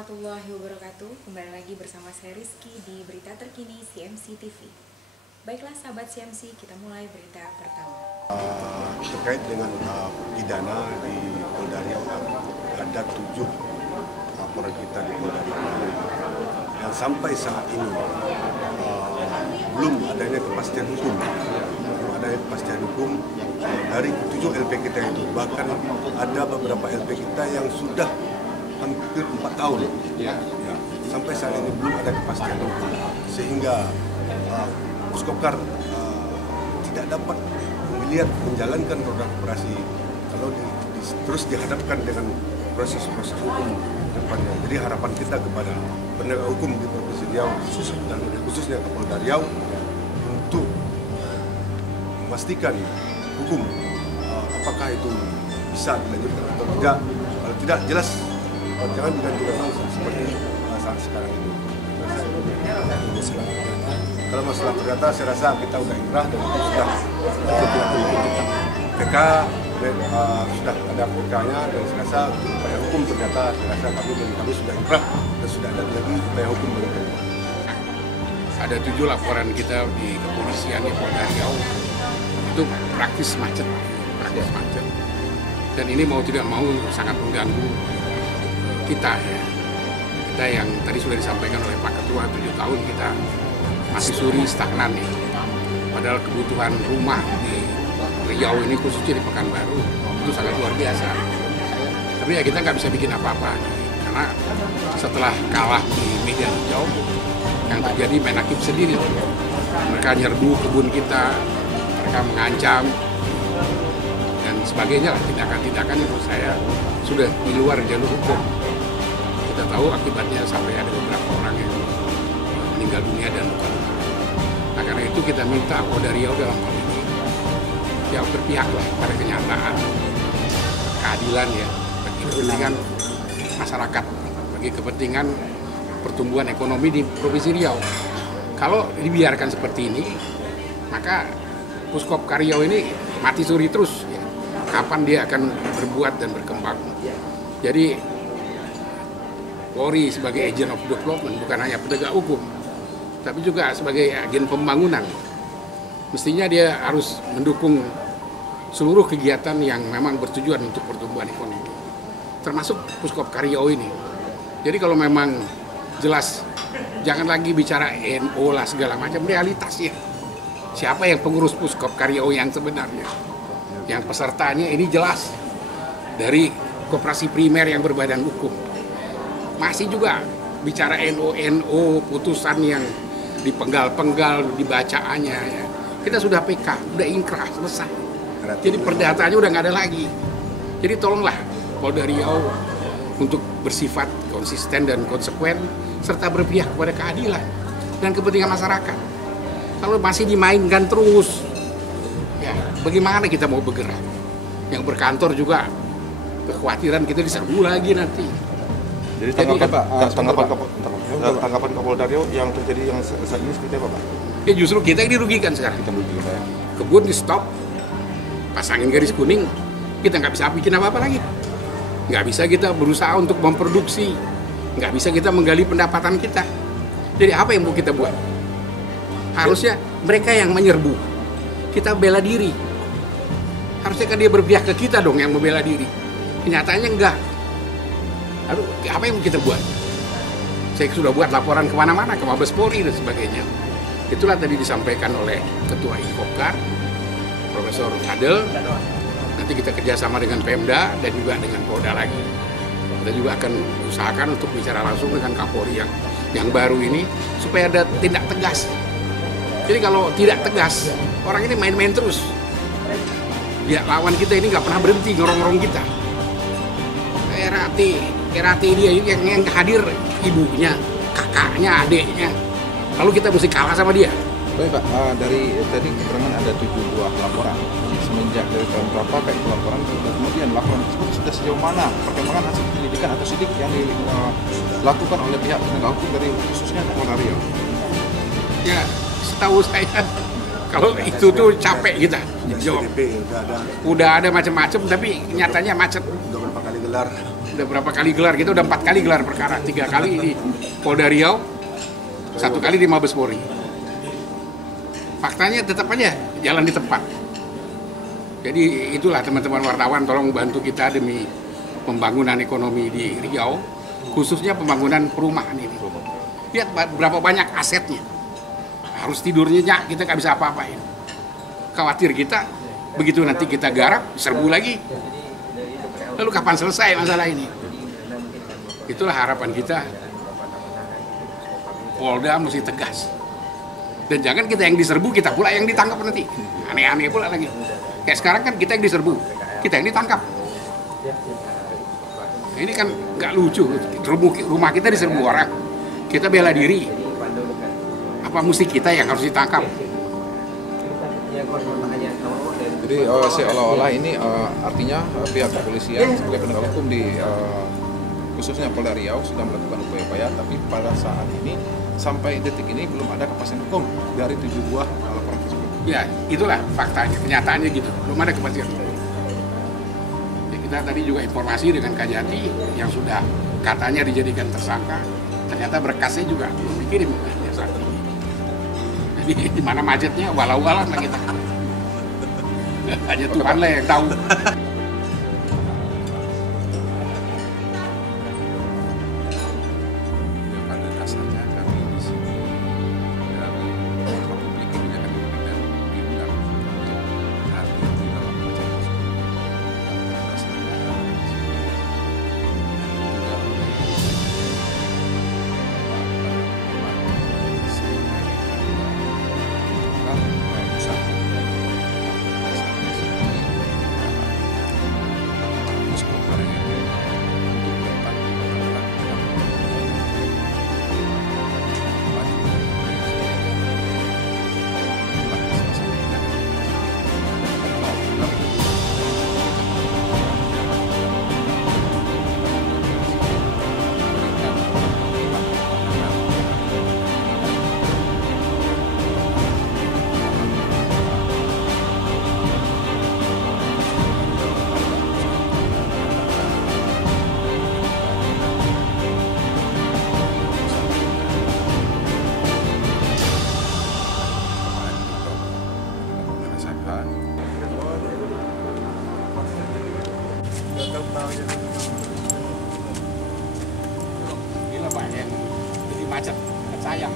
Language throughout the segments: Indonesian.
warahmatullahi wabarakatuh. Kembali lagi bersama saya Rizky di Berita Terkini CMC TV. Baiklah sahabat CMC, kita mulai berita pertama. Terkait dengan pidana di Polda Riau, ada 7 laporan kita di Polda Riau yang sampai saat ini belum adanya kepastian hukum. Dari 7 LP kita itu, bahkan ada beberapa LP kita yang sudah hampir 4 tahun. Sampai saat ini belum ada kepastian hukum, sehingga Puskopkar tidak dapat menjalankan program operasi kalau terus dihadapkan dengan proses-proses hukum depannya. Jadi harapan kita kepada penegak hukum di Provinsi Riau dan khususnya Kapolda Riau untuk memastikan hukum apakah itu bisa dilanjutkan atau tidak. Kalau tidak, jelas jangan digantikan seperti saat sekarang ini. Kalau masalah perdata, saya rasa kita sudah inkrah dan sudah PK sudah ada PK-nya, dan saya rasa upaya hukum perdata, saya rasa kami sudah inkrah dan sudah ada lagi upaya hukum berikutnya. Ada 7 laporan kita di kepolisian di Polda Riau itu praktis macet. Dan ini mau tidak mau sangat mengganggu kita ya. Kita yang tadi sudah disampaikan oleh Pak Ketua, 7 tahun kita masih suri stagnan nih. Padahal kebutuhan rumah di Riau ini khususnya di Pekanbaru itu sangat luar biasa. Tapi ya kita nggak bisa bikin apa-apa karena setelah kalah di media hijau yang terjadi Menakib sendiri. Mereka nyerbu kebun kita, mereka mengancam dan sebagainya lah, tindakan-tindakan itu saya sudah di luar jalur hukum. Kita tahu akibatnya sampai ada beberapa orang yang meninggal dunia dan luka-luka. Nah karena itu kita minta Polda Riau dalam hal ini ya berpihaklah pada kenyataan keadilan ya, bagi kepentingan masyarakat, bagi kepentingan pertumbuhan ekonomi di Provinsi Riau. Kalau dibiarkan seperti ini, maka Puskopkar Riau ini mati suri terus ya. Kapan dia akan berbuat dan berkembang. Jadi Polri sebagai agent of development bukan hanya penegak hukum, tapi juga sebagai agen pembangunan. Mestinya dia harus mendukung seluruh kegiatan yang memang bertujuan untuk pertumbuhan ekonomi, termasuk Puskopkar Riau ini. Jadi kalau memang jelas, jangan lagi bicara NO lah segala macam, realitasnya. Siapa yang pengurus Puskopkar Riau yang sebenarnya? Yang pesertanya ini jelas dari koperasi primer yang berbadan hukum. Masih juga bicara NO putusan yang dipenggal-penggal dibacaannya ya. Kita sudah PK, udah inkrah, selesai. Jadi perdataannya udah nggak ada lagi. Jadi tolonglah Polda Riau untuk bersifat konsisten dan konsekuen serta berpihak kepada keadilan dan kepentingan masyarakat. Kalau masih dimainkan terus, ya bagaimana kita mau bergerak? Yang berkantor juga kekhawatiran kita diserbu lagi nanti. Jadi tanggapan Kapolda Riau yang terjadi yang saat ini seperti apa, Pak? Ya justru kita yang dirugikan sekarang. Kita merugikan, Pak. Kebun di stop, pasangin garis kuning, kita nggak bisa bikin apa-apa lagi. Nggak bisa kita berusaha untuk memproduksi, nggak bisa kita menggali pendapatan kita. Jadi apa yang mau kita buat? Harusnya mereka yang menyerbu, kita bela diri. Harusnya kan dia berpihak ke kita dong yang membela diri. Kenyataannya enggak. Lalu apa yang mau kita buat? Saya sudah buat laporan kemana-mana, ke Mabes Polri dan sebagainya. Itulah tadi disampaikan oleh Ketua Inkopkar, Profesor Fadel. Nanti kita kerjasama dengan Pemda dan juga dengan Polda lagi. Kita juga akan usahakan untuk bicara langsung dengan Kapolri yang baru ini supaya ada tindak tegas. Jadi kalau tidak tegas, orang ini main-main terus. Ya lawan kita ini nggak pernah berhenti ngerong-ngerong kita. RAT dia yang hadir ibunya, kakaknya, adiknya. Lalu kita mesti kalah sama dia. Baik Pak, dari tadi keterangan ada 7 buah laporan. Semenjak dari tahun berapa kayak laporan, kemudian laporan tersebut sudah sejauh mana perkembangan hasil penyelidikan atau sidik yang dilakukan oleh pihak penegak hukum dari khususnya Polda Riau? Ya setahu saya kalau itu tuh capek kita jawab. Udah ada macam-macam tapi nyatanya macet. Udah berapa kali gelar. Udah berapa kali gelar? Kita udah 4 kali gelar perkara. 3 kali di Polda Riau, 1 kali di Mabes Polri. Faktanya tetap aja jalan di tempat. Jadi itulah teman-teman wartawan, tolong bantu kita demi pembangunan ekonomi di Riau, khususnya pembangunan perumahan ini. Lihat berapa banyak asetnya. Harus tidurnya kita nggak bisa apa-apain. Khawatir kita, begitu nanti kita garap, serbu lagi. Lalu kapan selesai masalah ini? Itulah harapan kita. Polda mesti tegas. Dan jangan kita yang diserbu, kita pula yang ditangkap nanti. Aneh-aneh pula lagi. Kayak sekarang kan kita yang diserbu, kita yang ditangkap. Ini kan nggak lucu. Rumah kita diserbu orang, kita bela diri. Apa mesti kita yang harus ditangkap? Jadi seolah-olah ini artinya pihak kepolisian sebagai penegak hukum di khususnya Polda Riau sudah melakukan upaya-upaya, tapi pada saat ini sampai detik ini belum ada kepastian hukum dari 7 buah laporan tersebut. Ya, itulah faktanya, kenyataannya gitu. Belum ada kepastian. Ya, kita tadi juga informasi dengan Kajati yang sudah katanya dijadikan tersangka, ternyata berkasnya juga belum dikirim saat ini. Jadi di mana macetnya, walau-walau lah kita. Hanya Tuhan lah yang tahu. Pada dasarnya kami di sini dari Republik Indonesia dan diundang untuk hadir di dalam acara tersebut. Pada dasarnya kami di sini juga oleh Gila Pak, yang jadi macet, sayang.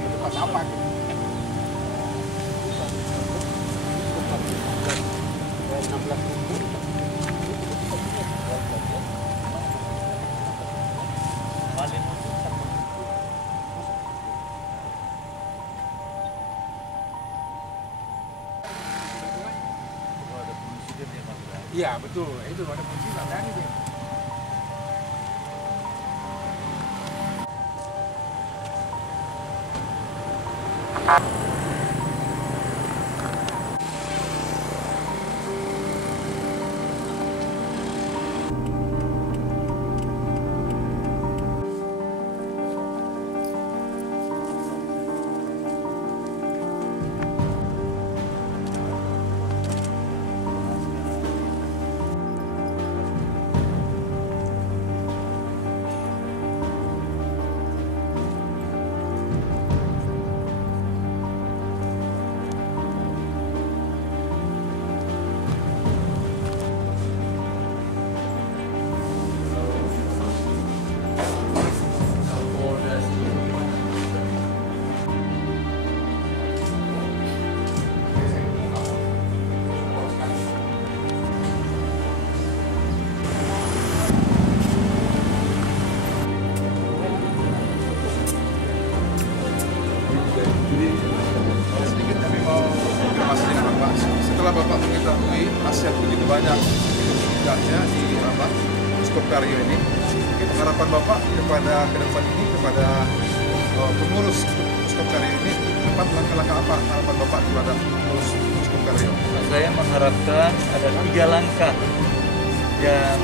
Itu pas apa? Iya betul, itu ada polisi dan itu. Sedikit kami mau konfirmasi dengan Bapak. Setelah Bapak mengetahui aset begitu banyak tidaknya di Puskop Karyo ini, mungkin harapan Bapak kepada ke depan ini kepada pengurus Puskop Karyo ini, depan langkah-langkah apa harapan Bapak kepada pengurus Puskop Karyo? Saya mengharapkan ada 3 langkah yang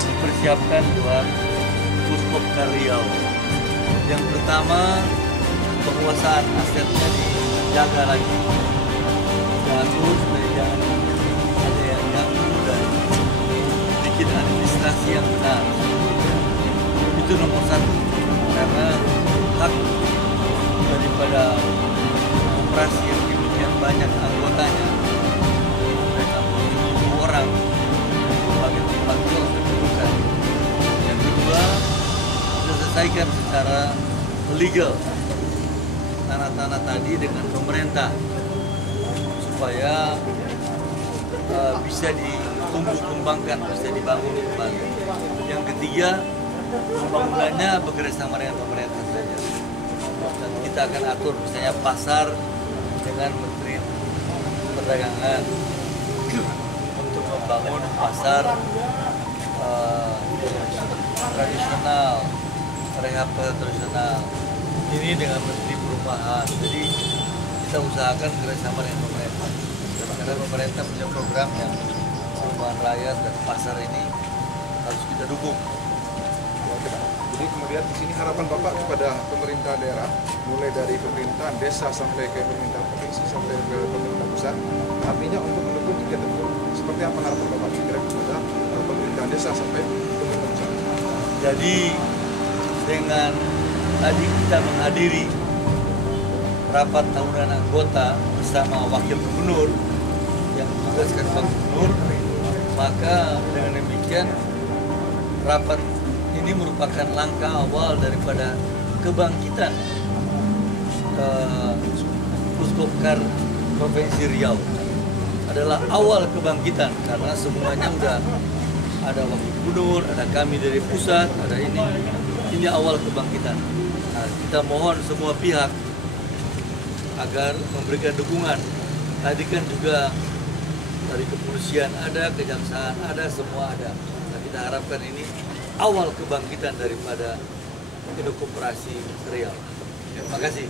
dipersiapkan buat Puskop Riau. Yang pertama, penguasaan asetnya dijaga lagi, supaya jangan ada yang ganggu administrasi yang benar. Itu nomor satu, karena hak daripada operasi yang demikian banyak anggotanya, mereka 1000 orang sebagai tempat keputusan. Yang kedua, kita selesaikan secara legal tanah-tanah tadi dengan pemerintah supaya bisa ditumbuh kembangkan, bisa dibangun kembali. Yang ketiga, pembangunannya bekerjasama dengan pemerintah saja. Dan kita akan atur misalnya pasar dengan Menteri Perdagangan untuk membangun pasar tradisional, rehab tradisional. Ini dengan Menteri Perumahan. Jadi kita usahakan kerjasama dengan pemerintah. Karena pemerintah punya program yang perumahan rakyat dan pasar ini harus kita dukung. Jadi kemudian di sini harapan Bapak kepada pemerintah daerah, mulai dari pemerintahan desa sampai ke pemerintah provinsi sampai ke pemerintah pusat, artinya untuk mendukung kegiatan itu. Seperti apa harapan Bapak kira-kira kepada pemerintahan desa sampai pemerintah pusat? Jadi dengan tadi kita menghadiri rapat tahunan anggota bersama Wakil Gubernur yang ditugaskan Pak Gubernur, maka dengan demikian rapat ini merupakan langkah awal daripada kebangkitan Puskopkar Provinsi Riau. Adalah awal kebangkitan karena semuanya sudah ada Wakil Gubernur, ada kami dari pusat, ada ini awal kebangkitan. Nah, kita mohon semua pihak agar memberikan dukungan. Tadi kan juga dari kepolisian ada, kejaksaan ada, semua ada. Nah, kita harapkan ini awal kebangkitan daripada Induk Koperasi Riau. Terima kasih.